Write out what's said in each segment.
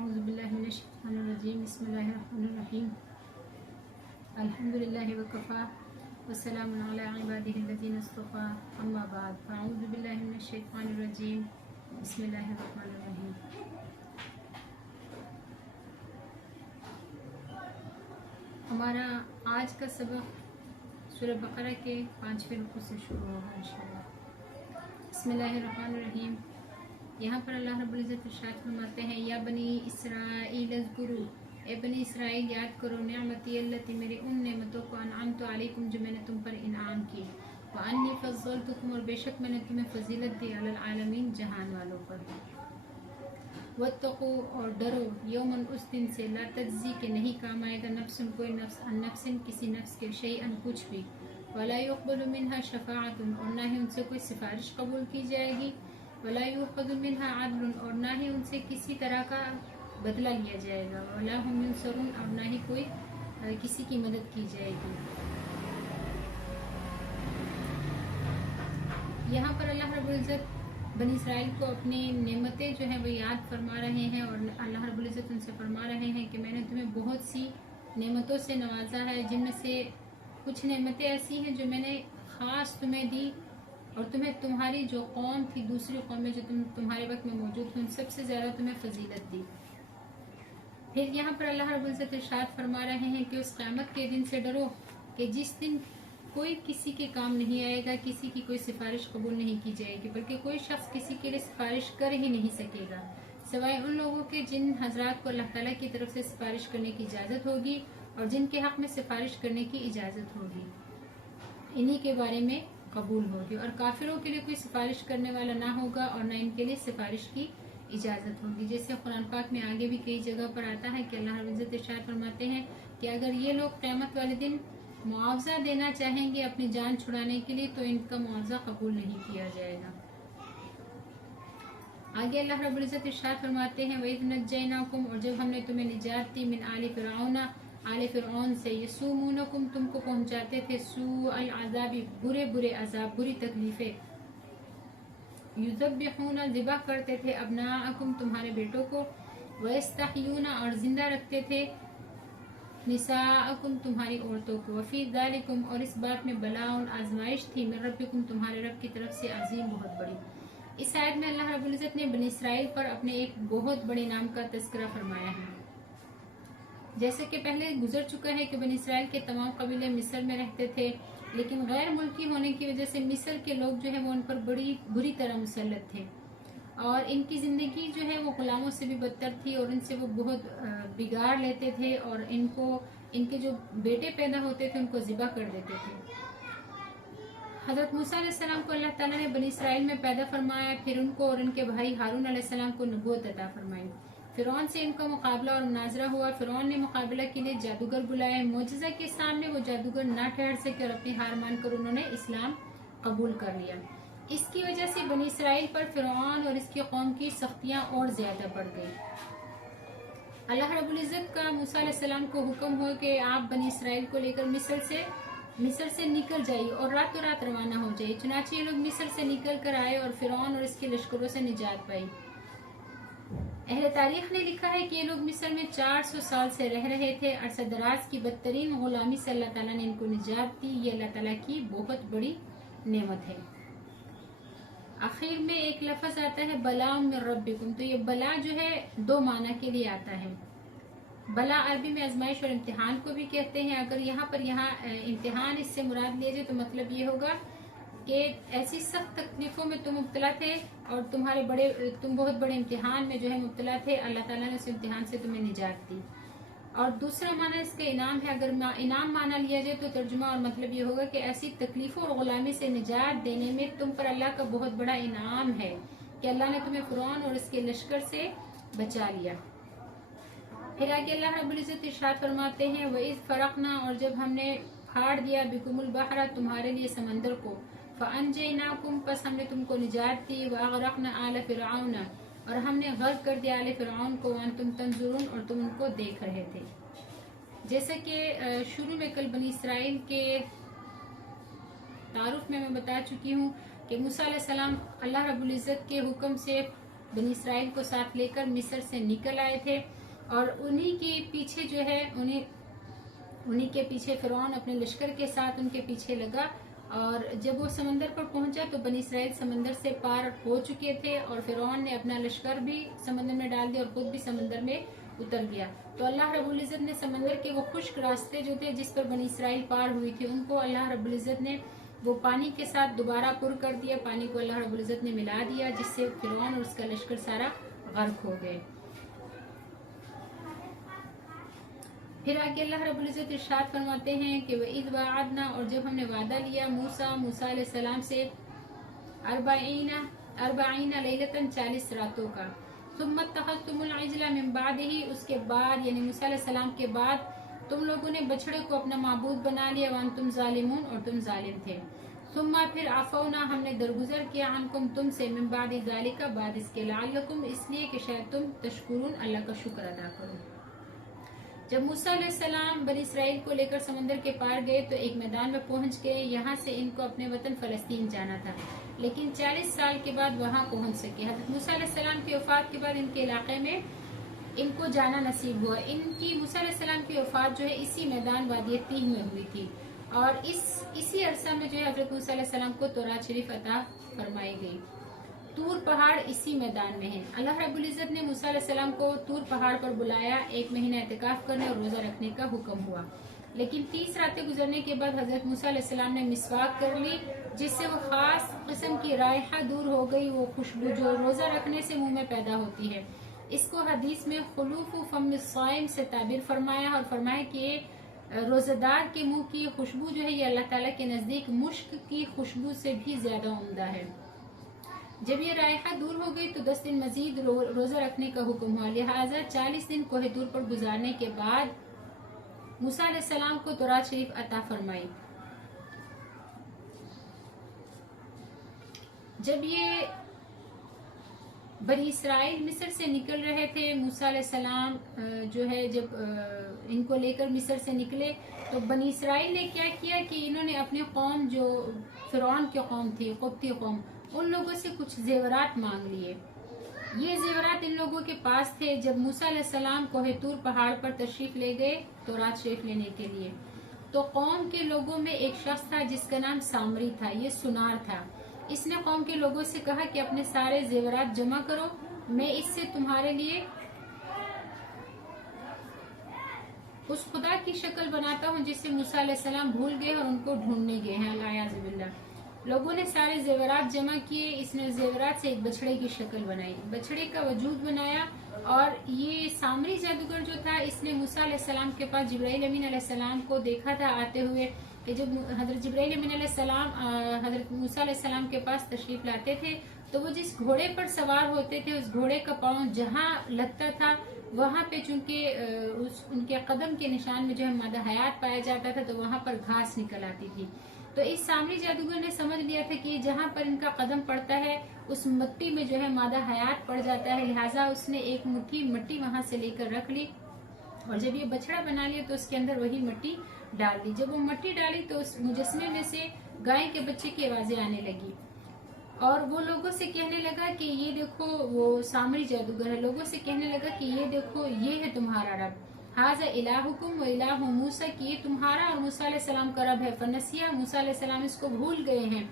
अऊज़ुबिल्लाहि मिनश्शैतानिर्रजीम बिस्मिल्लाहिर्रहमानिर्रहीम अल्हम्दुलिल्लाहि वकफ़ा वस्सलामुन अला इबादिहिल्लज़ीना इस्तफ़ा अम्मा बाद फ़अऊज़ुबिल्लाहि मिनश्शैतानिर्रजीम बिस्मिल्लाहिर्रहमानिर्रहीम। हमारा आज का सबक सूरह बकरा के 5वें रुकू से शुरू होगा इंशाअल्लाह। बिस्मिल्लाहिर्रहमानिर्रहीम। यहाँ पर अल्लाह रब्बुल इज़्ज़त इरशाद फरमाते हैं, या बनी इसराईल अज़्कुरू, ए बनी इसराइल याद करो, निअमती अल्लती, मेरी उन नेमतों को, अनअमतु अलैकुम, जो मैंने तुम पर इनाम की, व अन्नी फ़ज़्ज़लतुकुम, और बेशक मैंने तुम्हें फजीलत दी, अलल आलमीन, जहान वालों पर। वत्तक़ू, और डरो, यौमन, उस दिन से, ला तज्ज़ी, के नहीं काम आएगा, नफ्सुन, कोई नफ्स, अन नफ्सिन, किसी नफ्स के, शैअन, कुछ भी, वला युक़बलु मिन्हा शफ़ाअतुन, और ना ही उनसे कोई सिफारिश कबूल की जाएगी, वला युख़ज़ु मिन्हा अदलुन, और ना ही उनसे किसी तरह का बदला लिया जाएगा, वला हुम युनसरून, और ना ही कोई किसी की मदद की जाएगी। यहाँ पर अल्लाह रब्बुल इज़्ज़त बनी इसराइल को अपनी नेमतें जो हैं वो याद फरमा रहे हैं, और अल्लाह रब्बुल इज़्ज़त उनसे फरमा रहे हैं कि मैंने तुम्हें बहुत सी नेमतों से नवाजा है, जिनमें से कुछ नेमतें ऐसी हैं जो मैंने ख़ास तुम्हें दी, और तुम्हें तुम्हारी जो कौम थी, दूसरी कौमें जो तुम्हारे वक्त में मौजूद थी, उन सबसे ज़्यादा तुम्हें फजीलत दी। फिर यहाँ पर अल्लाह रब्बुल इज़्ज़त इरशाद फरमा रहे हैं कि उस क़यामत के दिन से डरो कि जिस दिन कोई किसी के काम नहीं आएगा, किसी की कोई सिफारिश कबूल नहीं की जाएगी, बल्कि कोई शख्स किसी के लिए सिफारिश कर ही नहीं सकेगा, सिवाय उन लोगों के जिन हजरात को अल्लाह ताला की तरफ से सिफारिश करने की इजाज़त होगी और जिनके हक़ में सिफारिश करने की इजाज़त होगी, इन्हीं के बारे में कबूल होगी। और काफिरों के लिए कोई सिफारिश करने वाला ना होगा और ना इनके लिए सिफारिश की इजाज़त होगी। जैसे कुरान पाक में आगे भी कई जगह पर आता है कि अल्लाह रब्बुल इज़्ज़त इरशाद फरमाते हैं कि अगर ये लोग क़यामत वाले दिन मुआवजा देना चाहेंगे अपनी जान छुड़ाने के लिए, तो इनका मुआवजा कबूल नहीं किया जाएगा। आगे अल्लाह रब्बुल इज़्ज़त इरशाद फरमाते हैं, वइज़ नज्जयनाकुम, और जब हमने तुम्हें निजात दी, मिन आले फ़िरऔना, आले फ़िरऔन से, यसूमुनकुम, तुमको पहुंचाते थे, सूअल अज़ाबी, बुरे बुरे अज़ाब, बुरी तकलीफें, युज़ब्बिहूना, ज़िबा करते थे, अब्नाअकुम, तुम्हारे बेटों को, वयस्तहयूना, और जिंदा रखते थे, निसाअकुम, तुम्हारी औरतों को, वफ़ी ज़ालिकुम, और इस बात में बलाउन, आजमाइश थी, मिन रब्बिकुम, तुम्हारे रब की तरफ से, अज़ीम, बहुत बड़ी। इस आयत में अल्लाह रब्बुल इज़्ज़त ने बनी इसराइल पर अपने एक बहुत बड़े नाम का तज़किरा फरमाया है। जैसे कि पहले गुजर चुका है कि बनी इसराइल के तमाम कबीले मिस्र में रहते थे, लेकिन गैर मुल्की होने की वजह से मिस्र के लोग जो है वो उन पर बड़ी बुरी तरह मुसल्लत थे, और इनकी ज़िंदगी जो है वो गुलामों से भी बदतर थी, और इनसे वो बहुत बिगाड़ लेते थे, और इनके जो बेटे पैदा होते थे उनको ज़िबा कर देते थे। हज़रत मूसा अलैहिस्सलाम को अल्लाह ताला ने बनी इसराइल में पैदा फरमाया, फिर उनको और उनके भाई हारून अलैहिस्सलाम को नबूवत अता फरमाई। फ़िरौन से इनका मुकाबला और मुनाजरा हुआ। फ़िरौन ने मुकाबला के लिए जादूगर बुलाए, मोजिज़ा के सामने वो जादूगर ना ठहर सके और अपनी हार मानकर उन्होंने इस्लाम कबूल कर लिया। इसकी वजह से बनी इसराइल पर फ़िरौन और इसकी कौम की सख्तियाँ और ज़्यादा बढ़ गई। अल्लाह रब्बुल इज़्ज़त का मूसा अलैहिस्सलाम को हुक्म हुआ कि आप बनी इसराइल को लेकर मिस्र से निकल जाइए और रातों रात रवाना हो जाइए। चुनांचे ये लोग मिस्र से निकल कर आए और फ़िरौन और इसके लश्करों से निजात पाई। अहले तारीख ने लिखा है कि ये लोग मिस्र में 400 साल से रह रहे थे। अरसा दराज की बदतरीन गुलामी से अल्लाह ताला ने इनको निजात दी। ये अल्लाह ताला की बहुत बड़ी नेमत है। आखिर में एक लफ्ज आता है बला मिन रब्बिकुम, तो ये बला जो है दो माना के लिए आता है। बला अरबी में आजमाइश और इम्तिहान को भी कहते हैं। अगर यहाँ इम्तिहान इससे मुराद लिया जाए तो मतलब ये होगा कि ऐसी सख्त तकलीफों में तुम मुब्तला थे और तुम बहुत बड़े इम्तिहान में जो है मुब्तला थे, अल्लाह ताला ने उस इम्तिहान से तुम्हें निजात दी। और दूसरा माना इसका इनाम है। अगर इनाम माना लिया जाए तो तर्जुमा और मतलब ये होगा कि ऐसी तकलीफों और गुलामी से निजात देने में तुम पर अल्लाह का बहुत बड़ा इनाम है कि अल्लाह ने तुम्हें फ़िरौन और इसके लश्कर से बचा लिया। फिर आगे अल्लाह रब्बुल इज़्ज़त इरशाद फरमाते हैं, वइज़ फ़रक़ना, और जब हमने फाड़ दिया, बिकुमुल बहरा, तुम्हारे लिए समंदर को, फ़अनजयनाकुम, पस हमने तुमको निजात दी, वअग़रक़ना आला फ़िरऔन, और हमने गर्क कर दिया आले फ़िरऔन को, वअंतुम तंज़ुरून, और तुम उनको देख रहे थे। जैसे कि शुरू में कल बनी इसराइल के तारुफ में मैं बता चुकी हूँ कि मूसा अलैहिस्सलाम अल्लाह रब्बुल इज़्ज़त के हुक्म से बनी इसराइल को साथ लेकर मिस्र से निकल आए थे, और उन्हीं के पीछे जो है उन्हीं के पीछे फिरौन अपने लश्कर के साथ उनके पीछे लगा। और जब वो समंदर पर पहुंचा तो बनी इसराइल समंदर से पार हो चुके थे, और फिरौन ने अपना लश्कर भी समंदर में डाल दिया और खुद भी समंदर में उतर गया। तो अल्लाह रब्बुल इज़्ज़त ने समंदर के वो खुश्क रास्ते जो थे जिस पर बनी इसराइल पार हुई थी, उनको अल्लाह रब्बुल इज़्ज़त ने वो पानी के साथ दोबारा पुर कर दिया। पानी को अल्लाह रब्बुल इज़्ज़त ने मिला दिया, जिससे फिरौन और उसका लश्कर सारा गर्क हो गए। फिर आगे अल्लाह रब्बुल इज़्ज़त इरशाद फरमाते हैं कि वइज़ वअदना, और जब हमने वादा लिया मूसा अलैहिस्सलाम से 40 लैलतन 40 रातों का, सुम्मा तखज़्तुमुल इजला मिन बादिही, उसके बाद यानी मूसा अलैहिस्सलाम के बाद तुम लोगों ने बछड़े को अपना माबूद बना लिया, वन तुम जालिमून, और तुम जालिम थे। सुम्मा फिर आफौना, हमने दरगुजर किया, अनकुम तुमसे, मिन बादि ज़ालिका, बाद इसके, लअल्लकुम, इसलिए कि शायद तुम तशकुरून, अल्लाह का शुक्र अदा करो। जब मूसा अलैहिस्सलाम बनी इसराइल को लेकर समंदर के पार गए तो एक मैदान में पहुंच गए। यहाँ से इनको अपने वतन फलस्तीन जाना था, लेकिन 40 साल के बाद वहाँ पहुंच सके। हज़रत मूसा अलैहिस्सलाम की वफात के बाद इनके इलाके में इनको जाना नसीब हुआ। इनकी मूसा अलैहिस्सलाम की वफात जो है इसी मैदान वादी तीह में हुई थी, और इसी अरसा में जो है हज़रत मूसा अलैहिस्सलाम को तौरात शरीफ अता फरमाई गई। तूर पहाड़ इसी मैदान में है। अल्लाह रब्बुल इज़्ज़त ने मूसा अलैहिस्सलाम को तूर पहाड़ पर बुलाया, 1 महीना एतिकाफ करने और रोजा रखने का हुक्म हुआ। लेकिन 30 रातें गुजरने के बाद हजरत मूसा अलैहिस्सलाम ने मिसवाक कर ली, जिससे वो खास किस्म की रायहा दूर हो गई, वो खुशबू जो रोजा रखने से मुंह में पैदा होती है। इसको हदीस में खुलूफु फम साइम से ताबीर फरमाया, और फरमाया कि रोजेदार के मुंह की खुशबू जो है ये अल्लाह ताला के नजदीक मुश्क की खुशबू से भी ज्यादा उम्दा है। जब ये रायहा दूर हो गई तो 10 दिन मजीद रोजा रखने का हुक्म हुआ। लिहाजा 40 दिन कोहे दूर पर गुजारने के बाद मूसा अलैहिस्सलाम को तौरात शरीफ अता फरमाई। जब ये बनी इसराइल मिस्र से निकल रहे थे, मूसा अलैहिस्सलाम जो है जब इनको लेकर मिस्र से निकले तो बनी इसराइल ने क्या किया कि इन्होंने अपनी कौम जो फिरौन की कौम थी, क़ुब्ती कौम, उन लोगों से कुछ जेवरात मांग लिए। ये जेवरात इन लोगों के पास थे जब मूसा अलैहिस्सलाम कोहे तूर पहाड़ पर तशरीफ ले गए तौरात शरीफ लेने के लिए। तो कौम के लोगों में एक शख्स था जिसका नाम सामरी था, ये सुनार था। इसने कौम के लोगों से कहा कि अपने सारे जेवरात जमा करो, मैं इससे तुम्हारे लिए उस खुदा की शक्ल बनाता हूँ जिससे मूसा अलैहिस्सलाम भूल गए और उनको ढूंढने गए हैं। अल्लाह। लोगों ने सारे जेवरात जमा किए। इसने जेवरात से एक बछड़े की शक्ल बनाई, बछड़े का वजूद बनाया, और ये सामरी जादूगर जो था इसने मूसा अलैहिस्सलाम के पास जिब्राइल अमीन अलैहिस्सलाम को देखा था आते हुए, कि जब हजरत जिब्राइल अमीन अलैहिस्सलाम हजरत मूसा अलैहिस्सलाम के पास तशरीफ लाते थे तो वो जिस घोड़े पर सवार होते थे उस घोड़े का पाँव जहाँ लगता था वहाँ पे चूंकि उनके कदम के निशान में जो है मादा हयात पाया जाता था, तो वहाँ पर घास निकल आती थी। तो इस सामरी जादूगर ने समझ लिया था कि जहाँ पर इनका कदम पड़ता है उस मिट्टी में जो है मादा हयात पड़ जाता है। लिहाजा उसने एक मुट्ठी मिट्टी वहां से लेकर रख ली, और जब ये बछड़ा बना लिया तो उसके अंदर वही मिट्टी डाल दी। जब वो मिट्टी डाली तो उस मुजस्मे में से गाय के बच्चे की आवाजें आने लगी, और वो लोगों से कहने लगा कि ये देखो, वो सामरी जादूगर है, लोगों से कहने लगा कि ये देखो, ये है तुम्हारा रब, हाजा इलाहुकुम व इलाहु मूसा, कि ये तुम्हारा और मूसा अलैहिस्सलाम का रब है। फनसिया, मूसा अलैहिस्सलाम इसको भूल गए हैं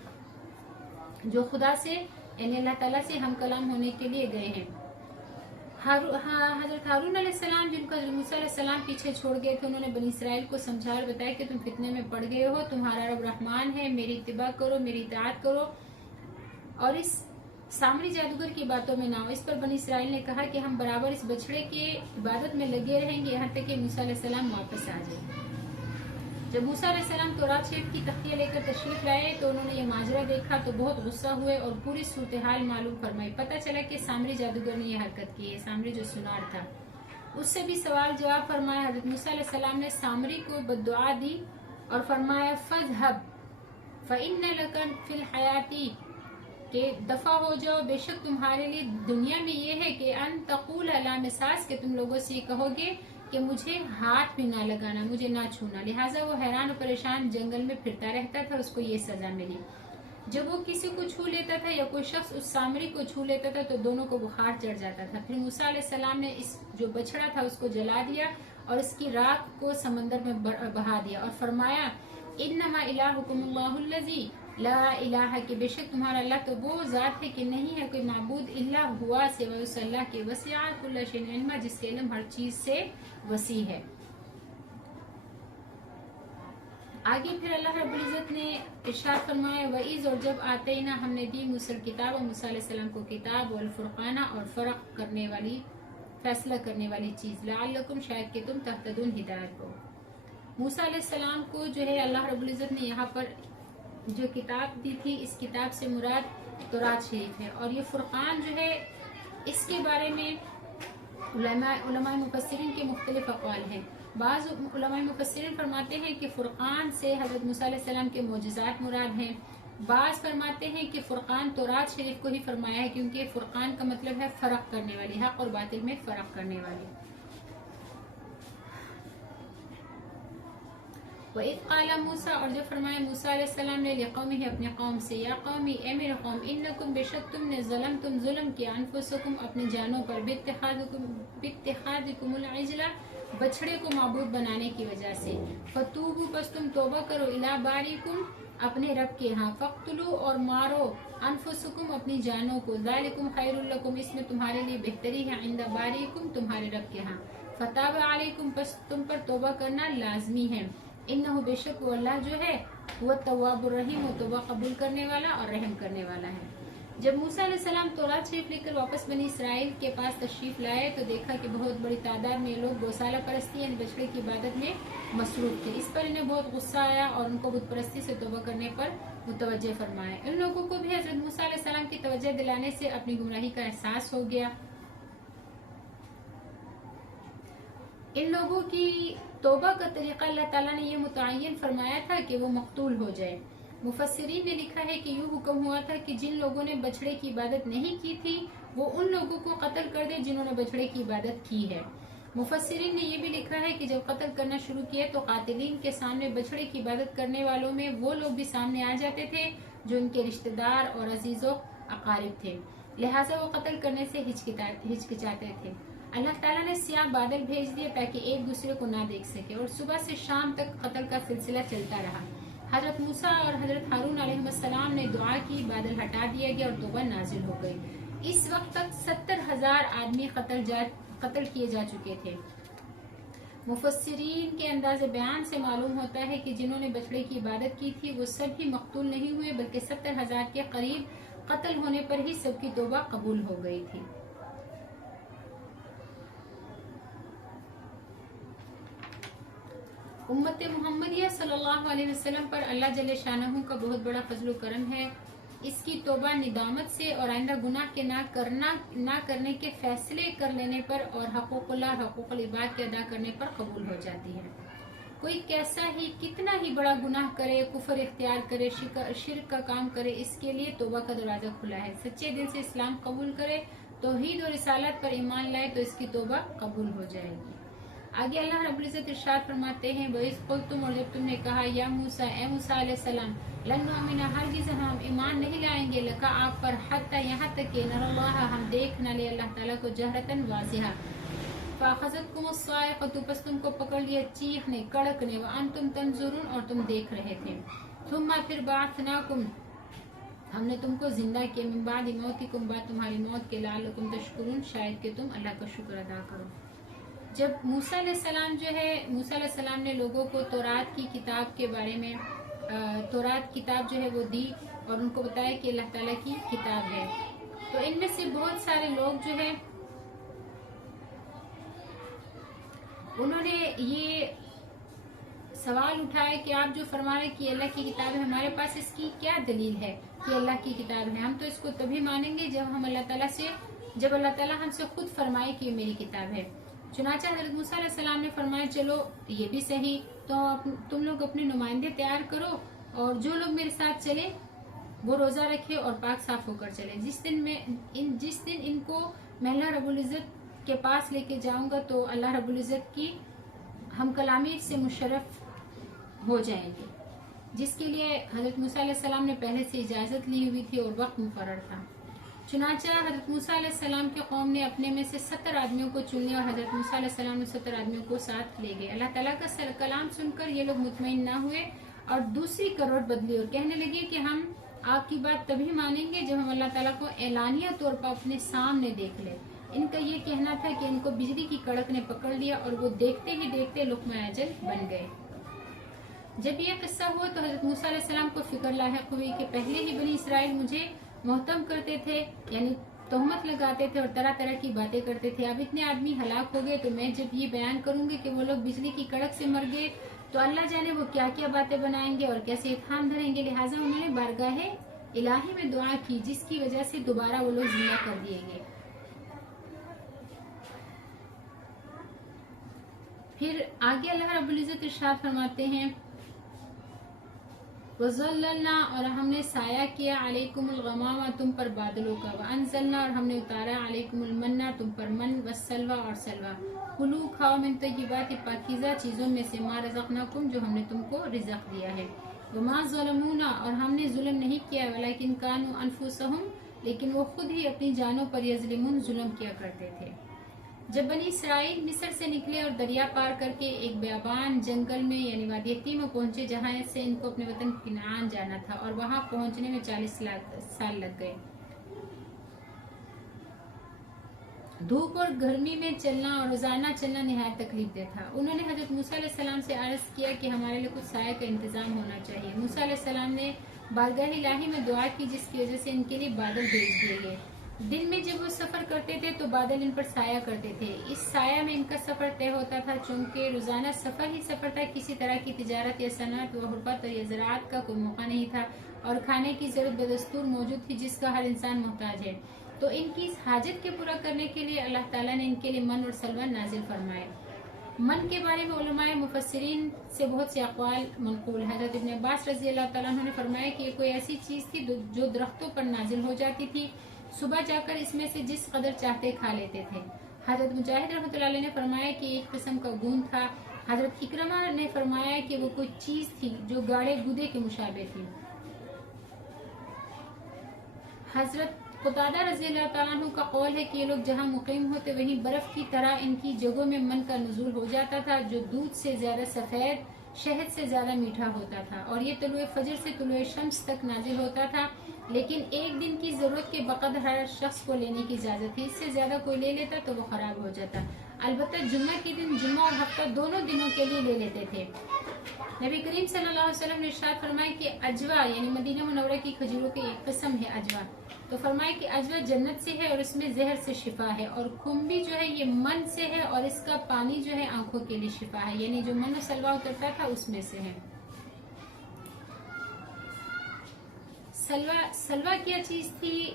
जो खुदा से यानी अल्लाह ताला से हम कलाम होने के लिए गए हैं। हजरत हारून अलैहिस्सलाम जिनका मूसा अलैहिस्सलाम पीछे छोड़ गए थे, उन्होंने बनी इसराइल को समझा और बताया कि तुम फितने में पड़ गए हो, तुम्हारा रब रहमान है, मेरी इत्तिबा करो, मेरी इताअत करो और इस सामरी जादूगर की बातों में ना हो। इस पर बनी इसराइल ने कहा कि हम बराबर इस बछड़े के इबादत में लगे रहेंगे यहाँ तक कि मूसा अलैहिस्सलाम वापस आ जाए। जब मूसा अलैहिस्सलाम तौरात शरीफ की तख्तियाँ लेकर तशरीफ लाए तो उन्होंने ये माजरा देखा तो बहुत गुस्सा हुए और पूरी सूरत हाल मालूम फरमाई। पता चला कि सामरी जादूगर ने यह हरकत की है। सामरी जो सुनार था उससे भी सवाल जवाब फरमाया। हजरत मूसा अलैहिस्सलाम ने सामरी को बद्दुआ दी और फरमाया फज़हब फ़इन्न लका फ़िल हयाती, के दफा हो जाओ, बेशक तुम्हारे लिए दुनिया में ये है कि अन तक़ूल अला मिसास, के तुम लोगों से ये कहोगे कि मुझे हाथ भी ना लगाना, मुझे ना छूना। लिहाजा वो हैरान और परेशान जंगल में फिरता रहता था, उसको ये सजा मिली। जब वो किसी को छू लेता था या कोई शख्स उस सामरी को छू लेता था तो दोनों को बुखार चढ़ जाता था। फिर मूसा अलैहिस्सलाम ने इस जो बछड़ा था उसको जला दिया और इसकी राख को समंदर में बहा दिया और फरमाया इन्नमा इलाहुकुमुल्लाहुल्लज़ी ला इलाहा, कि बेशक तुम्हारा अल्लाह तो वो ज़ात है कि नहीं है कोई माबूद इल्ला हुआ सिवाय उस अल्लाह के, वसिअ कुल्ल शैइन इल्मा, जिसके इल्म हर चीज से वसी है। आगे फिर अल्लाह रब्बुल इज़्ज़त ने इरशाद फरमाया वईज़, और जब आते ना हमने दी मूसा किताब और मूसा अलैहिस्सलाम को किताब वल फुरकाना, और फर्क करने वाली फैसला करने वाली चीज, लअल्लकुम, शायद कि तुम तहतदून, हिदायत को। मूसा अलैहिस्सलाम को जो है अल्लाह रब्बुल इज़्ज़त ने यहाँ पर जो किताब दी थी, इस किताब से मुराद तौरात शरीफ है। और ये फुरकान जो है इसके बारे में उलमाए मुफस्सिरीन के मुख्तलिफ अक़वाल हैं। बाज़ उलमाए मुफस्सिरीन फरमाते हैं कि फुरकान से हज़रत मूसा अलैहिस्सलाम के मोजज़ात मुराद हैं। बाज़ फरमाते हैं कि फुरकान तौरात शरीफ को ही फरमाया है, क्योंकि फुरकान का मतलब है फ़र्क करने वाली, हक़ और बातिल में फ़र्क करने वाली। वइज़ क़ाला मूसा, और जब फरमाया मूसा अलैहिस्सलाम ने लिक़ौमिही, अपने कौम से, या कौमी, ए मेरे कौम, इन्नकुम, बेशक तुमने तुम जुल्म किया, अनफुसकुम, अपनी जानों पर, बित्तिखादिकुमुल इजला, बछड़े को माबूद बनाने की वजह से, फतूबू, बस तुम तौबा करो, इला बारीकुम, अपने रब के यहाँ, फक्तुलू, और मारो, अनफुसकुम, अपनी जानों को, ज़ालिकुम खैरुल लकुम, इसमें तुम्हारे लिए बेहतरी है, इंदा बारीकुम, तुम्हारे रब के यहाँ, फताब अलैकुम, बस तुम पर तौबा करना लाजमी है, इन्नहु, बेशक वो अल्लाह जो है वह तव्वाबुर रहीम, वो तौबा कबूल करने वाला और रहम करने वाला है। जब मूसा अलैहिस्सलाम तौरात शरीफ लेकर वापस बनी इसराइल के पास तशरीफ लाए तो देखा कि बहुत बड़ी तादाद में लोग गौशाला परस्ती यानी बछड़े की इबादत में मसरूफ थे। इस पर इन्हें बहुत गुस्सा आया और उनको बुत परस्ती से तौबा करने पर मुतवज्जे फरमाया। इन लोगों को भी हजरत मूसा अलैहिस्सलाम की तवज्जो दिलाने से अपनी गुमराही का एहसास हो गया। इन लोगों की तौबा का तरीका अल्लाह ताला ने यह मुतय्यन फरमाया था कि वो मकतूल हो जाए। मुफस्सिरीन ने लिखा है कि यूँ हुक्म हुआ था कि जिन लोगों ने बछड़े की इबादत नहीं की थी वो उन लोगों को कत्ल कर दे जिन्होंने बछड़े की इबादत की है। मुफस्सिरीन ने यह भी लिखा है कि जब कत्ल करना शुरू किया तो कातिलीन के सामने बछड़े की इबादत करने वालों में वो लोग भी सामने आ जाते थे जो उनके रिश्तेदार और अजीजों अकारिब थे, लिहाजा वो कत्ल करने से हिचकिचाते थे। अल्लाह ताला ने सियाह बादल भेज दिए ताकि एक दूसरे को ना देख सके और सुबह से शाम तक कत्ल का सिलसिला चलता रहा। हजरत मूसा और हजरत हारून अलैहिस्सलाम ने दुआ की, बादल हटा दिया गया और तौबा नाजिल हो गई। इस वक्त तक 70,000 आदमी कत्ल किए जा चुके थे। मुफस्सिरीन के अंदाज़े बयान से मालूम होता है कि जिन्होंने बछड़े की इबादत की थी वो सभी मकतूल नहीं हुए, बल्कि 70,000 के करीब कत्ल होने पर ही सबकी तौबा कबूल हो गई थी। उम्मत मुहम्मदिया सल्लल्लाहु अलैहि वसल्लम पर अल्लाह जल्ले शानहू का बहुत बड़ा फजल करम है। इसकी तौबा निदामत से और आइंदा गुनाह के ना करने के फैसले कर लेने पर और हकूक़ुल्लाह हकूक़ुल इबाद के अदा करने पर कबूल हो जाती है। कोई कैसा ही कितना ही बड़ा गुनाह करे, कुफर इख्तियार करे, शिर्क का काम करे, इसके लिए तौबा का दरवाजा खुला है। सच्चे दिल से इस्लाम कबूल करे, तौहीद और रिसालत पर ईमान लाए तो इसकी तौबा कबूल हो जाएगी। आगे अल्लाह रब्बुल इज़्ज़त इरशाद फरमाते हैं वइज़ क़ुल्तुम, और जब तुमने कहा या मूसा, ए मूसा अलैहिस्सलाम, लन नुअमिना, हरगिज़ हम ईमान नहीं लाएंगे, लका आप पर, हत्ता यहाँ तक कि नरल्लाह, हम देख न ले अल्लाह ताला को, जहरतन वाज़िहा, फ़अख़ज़तकुमुस साइक़तु, बस तुमको पकड़ लिया चीखने कड़कने, व अंतुम तंज़ुरून, और तुम देख रहे थे, थुम्मा, फिर बअथनाकुम, हमने तुमको जिंदा किया, मिन बादि मौतिकुम, बाद तुम्हारी मौत के, लअल्लकुम तशकुरून, शायद कि तुम अल्लाह का शुक्र अदा करो। जब मूसा अलैहिस्सलाम जो है, मूसा अलैहिस्सलाम ने लोगों को तौरात की किताब के बारे में, तौरात किताब जो है वो दी और उनको बताया कि अल्लाह ताला की किताब है, तो इनमें से बहुत सारे लोग जो है उन्होंने ये सवाल उठाया कि आप जो फरमा रहे कि अल्लाह की किताब है, हमारे पास इसकी क्या दलील है कि अल्लाह की किताब है? हम तो इसको तभी मानेंगे जब अल्लाह ताला हमसे खुद फरमाए कि मेरी किताब है। चुनाचा हज़रत मूसा अलैहिस्सलाम ने फरमाया चलो ये भी सही, तो तुम लोग अपने नुमाइंदे तैयार करो और जो लोग मेरे साथ चले वो रोज़ा रखे और पाक साफ होकर चले। जिस दिन इनको मैं अल्लाह रब्बुल इज़्ज़त के पास लेके जाऊंगा तो अल्लाह रब्बुल इज़्ज़त की हम कलामी से मुशर्रफ हो जाएंगे। جس کے لیے حضرت موسیٰ علیہ السلام نے پہلے سے اجازت لی ہوئی تھی اور وقت مقرر تھا۔ چنانچہ حضرت موسیٰ علیہ السلام کی قوم نے اپنے میں سے 70 آدمیوں کو چن لیا اور حضرت موسیٰ علیہ السلام نے 70 آدمیوں کو ساتھ لے گئے۔ اللہ تعالیٰ کا کلام سن کر یہ لوگ مطمئن نہ ہوئے اور دوسری کروٹ بدلی اور کہنے لگے کہ ہم آپ کی بات تبھی مانیں گے جب ہم اللہ تعالیٰ کو اعلانیہ طور پر اپنے سامنے دیکھ لیں۔ ان کا یہ کہنا تھا کہ ان کو بجلی کی کڑک نے پکڑ لیا اور وہ دیکھتے ہی دیکھتے لقمہ اجل بن گئے۔ جب یہ قصہ ہوا تو حضرت موسیٰ علیہ السلام کو فکر لاحق ہوئی کہ پہلے ہی بنی اسرائیل مجھے محتم کرتے تھے، یعنی تہمت لگاتے تھے اور طرح طرح کی باتیں کرتے تھے۔ اب اتنے آدمی ہلاک ہو گئے تو میں جب یہ بیان کروں گی کہ وہ لوگ بجلی کی کڑک سے مر گئے تو اللہ جانے وہ کیا کیا باتیں بنائیں گے اور کیسے اتہام دھریں گے۔ لہٰذا انہوں نے بارگاہ الہی میں دعا کی جس کی وجہ سے دوبارہ وہ لوگ زندہ کر دیے گئے۔ پھر آگے اللہ رب العزت ارشاد فرماتے ہیں وَظَلَّلْنَا اور ہم نے سایہ کیا علیکم الغمام تم پر بادلوں کا، وَأَنزَلْنَا اور ہم نے اتارا علیکم المنّا تم پر من، والسلویٰ اور سلویٰ، کلوا کھاؤ من طیبات پاکیزہ چیزوں میں سے ما رزقناکم جو ہم نے تم کو رزق دیا ہے، وما ظلمونا اور ہم نے ظلم نہیں کیا ولیکن کانوا انفسہم لیکن وہ خود ہی اپنی جانوں پر یظلمون ظلم کیا کرتے تھے۔ جب بنی اسرائیل مصر سے نکلے اور دریا پار کر کے ایک بیابان جنگل میں یعنی وادی تیم میں پہنچے جہاں سے ان کو اپنے وطن کنعان جانا تھا اور وہاں پہنچنے میں 40 سال لگ گئے، دھوپ اور گرمی میں چلنا اور روزانہ چلنا نہایت تکلیف دہ تھا۔ انہوں نے حضرت موسیٰ علیہ السلام سے عرض کیا کہ ہمارے لیے کچھ سایہ کا انتظام ہونا چاہیے۔ موسیٰ علیہ السلام نے بارگاہ الہی میں دعا کی جس کی وجہ سے ان کے لیے بادل بھیج دیے گئے۔ دن میں جب وہ سفر کرتے تھے تو بادل ان پر سایہ کرتے تھے، اس سایہ میں ان کا سفر طے ہوتا تھا چونکہ روزانہ سفر ہی سفر تھا، کسی طرح کی تجارت یا صنعت و حرفت یا زراعت کا کوئی موقع نہیں تھا اور کھانے کی ضرورت بدستور موجود تھی جس کا ہر انسان محتاج ہے، تو ان کی اس حاجت کے پورا کرنے کے لیے اللہ تعالیٰ نے ان کے لیے من اور سلوہ نازل فرمائے۔ من کے بارے میں علماء مفسرین سے بہت سے اقوال منقول۔ حضرت ابن عباس رضی اللہ تعالیٰ عنہ نے فرمایا کہ یہ کوئی ایسی چیز تھی جو درختوں پر نازل ہو جاتی تھی، صبح جا کر اس میں سے جس قدر چاہتے کھا لیتے تھے۔ حضرت مجاہد رحمۃ اللہ علیہ نے فرمایا کہ ایک قسم کا گوند تھا۔ حضرت اکرمہ نے فرمایا کہ وہ کوئی چیز تھی جو گاڑے گودے کے مشابہ تھی۔ حضرت قتادہ رضی اللہ تعالیٰ عنہ کا قول ہے کہ یہ لوگ جہاں مقیم ہوتے وہیں برف کی طرح ان کی جگہوں میں من کا نزول ہو جاتا تھا جو دودھ سے زیادہ سفید، شہد سے زیادہ میٹھا ہوتا تھا، اور یہ طلوع فجر سے طلوع شمس تک نازل ہوتا تھا، لیکن ایک دن کی ضرورت کے بقدر ہر شخص کو لینے کی اجازت تھی، اس سے زیادہ کوئی لے لیتا تو وہ خراب ہو جاتا، البتہ جمعہ کے دن جمعہ اور ہفتہ دونوں دنوں کے لیے لے لیتے تھے۔ نبی کریم صلی اللہ علیہ وسلم نے ارشاد فرمایا کہ اجوا یعنی مدینہ منورہ کی کھجوروں کی ایک قسم ہے اجوا، تو فرمایا کہ اجوا جنت سے ہے اور اس میں زہر سے شفا ہے، اور کمبی جو ہے یہ من سے ہے اور اس کا پانی جو ہے آنکھوں کے لیے شفا ہے، یعنی جو من و سلوہ اترتا تھا اس میں سے ہے۔ سلوہ کیا چیز تھی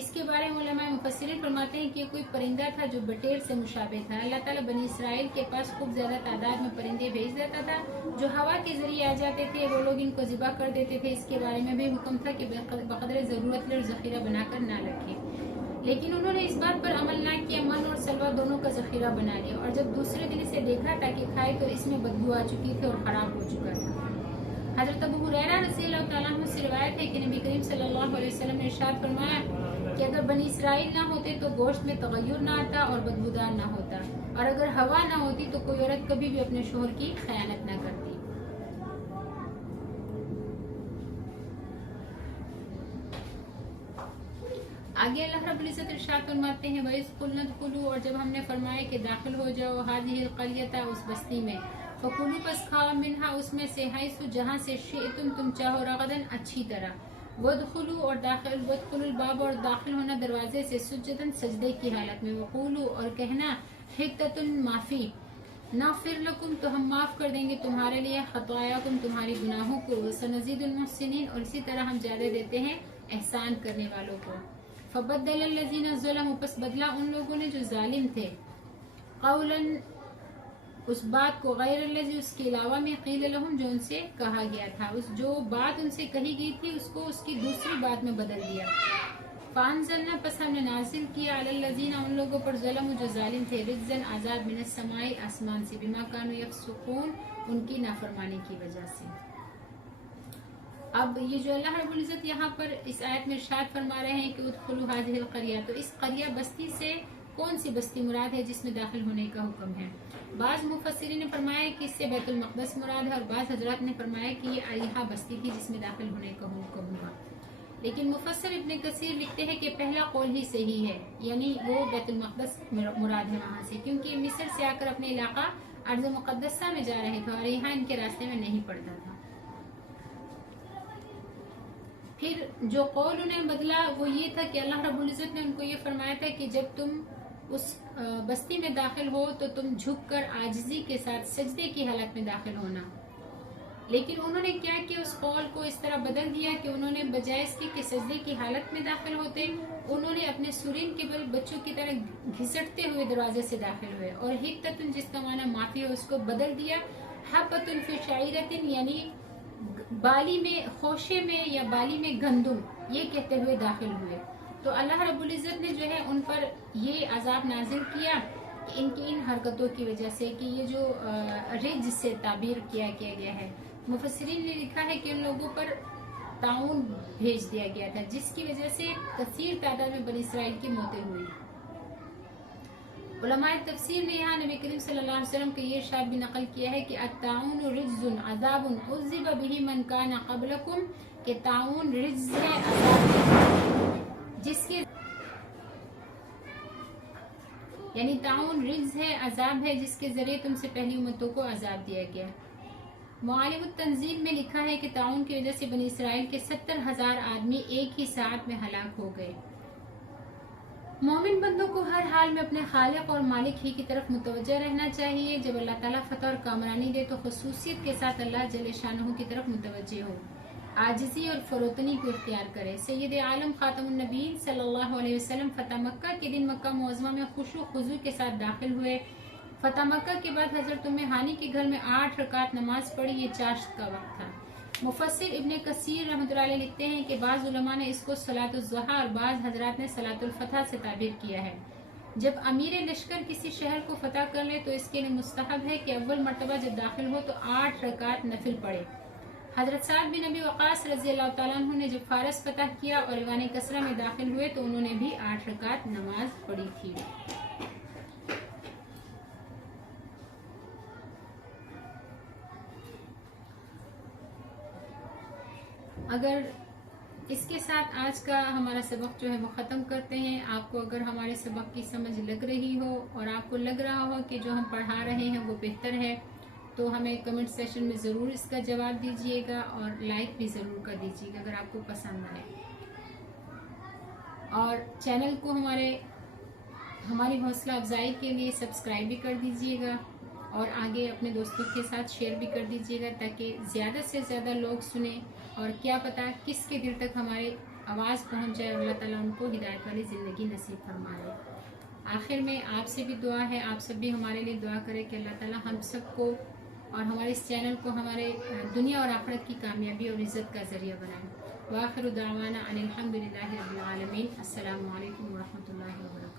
اس کے بارے میں علماء مفسرین فرماتے ہیں کہ یہ کوئی پرندہ تھا جو بٹیر سے مشابہ تھا۔ اللہ تعالیٰ بنی اسرائیل کے پاس خوب زیادہ تعداد میں پرندے بھیج دیتا تھا جو ہوا کے ذریعے آ جاتے تھے، وہ لوگ ان کو ذبح کر دیتے تھے۔ اس کے بارے میں بھی حکم تھا کہ بقدر ضرورت لے اور ذخیرہ بنا کر نہ رکھے، لیکن انہوں نے اس بات پر عمل نہ کیا، من اور سلوہ دونوں کا ذخیرہ بنا لیا، اور جب دوسرے دن اسے دیکھا تاکہ کھائے تو اس میں بدبو آ چکی تھی اور خراب ہو چکا تھا۔ حضرت ابو ہریرہ رضی اللہ تعالیٰ عنہ سے روایت ہے کہ نبی کریم صلی اللہ علیہ وسلم نے ارشاد فرمایا کہ اگر بنی اسرائیل نہ ہوتے تو گوشت میں تغیر نہ آتا اور بدبودار نہ ہوتا، اور اگر ہوا نہ ہوتی تو کوئی عورت کبھی بھی اپنے شوہر کی خیانت نہ کرتی۔ آگے اللہ رب العزت ارشاد فرماتے ہیں وَإِذْ قُلْنَا ادْخُلُوا اور جب ہم نے فرمایا کہ داخل ہو جاؤ هَذِهِ الْقَرْيَةَ اس بستی میں، فَكُلُوا پس کھاؤ منہا اس میں سے حیث جہاں سے شئتم تم چاہو رغدن اچھی طرح، وَادْخُلُوا اور وَادْخُلُوا الْبَابَ اور داخل ہونا دروازے سے سجدن سجدے کی حالت میں، وَقُولُوا اور کہنا حِطَّةٌ معافی، نغفر لکم تو ہم معاف کر دیں گے تمہارے لیے خطایاکم تمہاری گناہوں کو، وَسَنَزِيدُ الْمُحْسِنِينَ اور اسی طرح ہم زیادہ دیتے ہیں احسان کرنے والوں کو۔ فبدل الذین ظلموا پس بدلا ان لوگوں نے جو ظالم تھے، قولا اس بات کو غیر الذی اس کے علاوہ میں قیل لہم جو ان سے کہا گیا تھا، اس جو بات ان سے کہی گئی تھی اس کو اس کی دوسری بات میں بدل دیا۔ فانزلنا پس ہم نے نازل کیا علی الذین ان لوگوں پر ظلموا جو ظالم تھے، رجزا عذاب من السماء آسمان سے، بما کانوا یفسقون ان کی نافرمانی کی وجہ سے۔ اب یہ جو اللہ رب العزت یہاں پر اس آیت میں ارشاد فرما رہے ہیں کہ ادخلوا هذه القریہ، تو اس قریہ بستی سے کون سی بستی مراد ہے جس میں داخل ہونے کا حکم ہے؟ بعض مفسرین نے فرمایا کہ اس سے بیت المقدس مراد ہے، اور بعض حضرات نے فرمایا کہ یہ اریحہ بستی تھی جس میں داخل ہونے کا حکم ہوا۔ لیکن مفسر ابن کثیر لکھتے ہیں کہ پہلا قول ہی صحیح ہے، یعنی وہ بیت المقدس مراد ہے وہاں سے، کیونکہ مصر سے آ کر اپنے علاقہ ارض مقدسہ میں جا رہے تھے اور یہاں ان کے راستے میں نہیں پڑتا تھا۔ پھر جو قول انہیں بدلا وہ یہ تھا کہ اللہ رب العزت نے ان کو یہ فرمایا تھا کہ جب تم اس بستی میں داخل ہو تو تم جھک کر عاجزی کے ساتھ سجدے کی حالت میں داخل ہونا، لیکن انہوں نے کیا کہ اس قول کو اس طرح بدل دیا کہ انہوں نے بجائے اس کے سجدے کی حالت میں داخل ہوتے، انہوں نے اپنے سرین کے بل بچوں کی طرح گھسٹتے ہوئے دروازے سے داخل ہوئے، اور حتتن جس کا معنی معافی ہے اس کو بدل دیا حبتن فی شعیرتن، یعنی بالی میں خوشے میں یا بالی میں گندم، یہ کہتے ہوئے داخل ہوئے۔ تو اللہ رب العزت نے جو ہے ان پر یہ عذاب نازل کیا ان کی ان حرکتوں کی وجہ سے، کہ یہ جو رجز سے تعبیر کیا گیا ہے، مفسرین نے لکھا ہے کہ ان لوگوں پر طاعون بھیج دیا گیا تھا جس کی وجہ سے کثیر تعداد میں بنی اسرائیل کی موتیں ہوئی۔ علماء تفسیر نے یہاں نبی کریم صلی اللہ علیہ وسلم کا یہ ارشاد بھی نقل کیا ہے کہ الطاعون رجز عذاب عذب به من کان قبلکم، کہ طاعون رجز ہے، عذاب ہے جس کے یعنی طاعون رجز ہے، عذاب ہے جس کے ذریعے تم سے پہلی امتوں کو عذاب دیا گیا۔ معالم التنزیل میں لکھا ہے کہ طاعون کی وجہ سے بنی اسرائیل کے 70,000 آدمی ایک ہی ساعت میں ہلاک ہو گئے۔ مومن بندوں کو ہر حال میں اپنے خالق اور مالک ہی کی طرف متوجہ رہنا چاہیے۔ جب اللہ تعالیٰ فتح اور کامرانی دے تو خصوصیت کے ساتھ اللہ جل شانہ کی طرف متوجہ ہو، عاجزی اور فروتنی کو اختیار کرے۔ سید عالم خاتم النبیین صلی اللہ علیہ وسلم فتح مکہ کے دن مکہ معظمہ میں خشوع و خضوع کے ساتھ داخل ہوئے۔ فتح مکہ کے بعد حضرت ام ہانی کے گھر میں 8 رکعت نماز پڑھی، یہ چاشت کا وقت تھا۔ مفسر ابن کثیر رحمۃ اللہ علیہ لکھتے ہیں کہ بعض علماء نے اس کو صلاۃ الضحیٰ اور بعض حضرات نے صلاۃ الفتح سے تعبیر کیا ہے۔ جب امیر لشکر کسی شہر کو فتح کر لے تو اس کے لیے مستحب ہے کہ اول مرتبہ جب داخل ہو تو 8 رکعت نفل پڑھے۔ حضرت سعد بن ابی وقاص رضی اللہ تعالیٰ عنہ نے جب فارس فتح کیا اور ایوان کسرا میں داخل ہوئے تو انہوں نے بھی 8 رکعت نماز پڑھی تھی۔ اگر اس کے ساتھ آج کا ہمارا سبق جو ہے وہ ختم کرتے ہیں۔ آپ کو اگر ہمارے سبق کی سمجھ لگ رہی ہو اور آپ کو لگ رہا ہو کہ جو ہم پڑھا رہے ہیں وہ بہتر ہے تو ہمیں کمنٹ سیشن میں ضرور اس کا جواب دیجیے گا اور لائک بھی ضرور کر دیجیے گا اگر آپ کو پسند آئے، اور چینل کو ہماری حوصلہ افزائی کے لیے سبسکرائب بھی کر دیجیے گا اور آگے اپنے دوستوں کے ساتھ شیئر بھی کر دیجیے گا تاکہ زیادہ سے زیادہ لوگ سنیں، اور کیا پتہ کس کے دل تک ہماری آواز پہنچ جائے اور اللہ تعالیٰ ان کو ہدایت والی زندگی نصیب فرمائے۔ آخر میں آپ سے بھی دعا ہے، آپ سب بھی ہمارے لیے دعا کریں کہ اللہ تعالیٰ ہم سب کو اور ہمارے اس چینل کو ہمارے دنیا اور آخرت کی کامیابی اور عزت کا ذریعہ بنائیں۔ وآخر دعوانا ان الحمد للہ رب العالمین۔ السلام علیکم ورحمۃ اللہ وبرکاتہ۔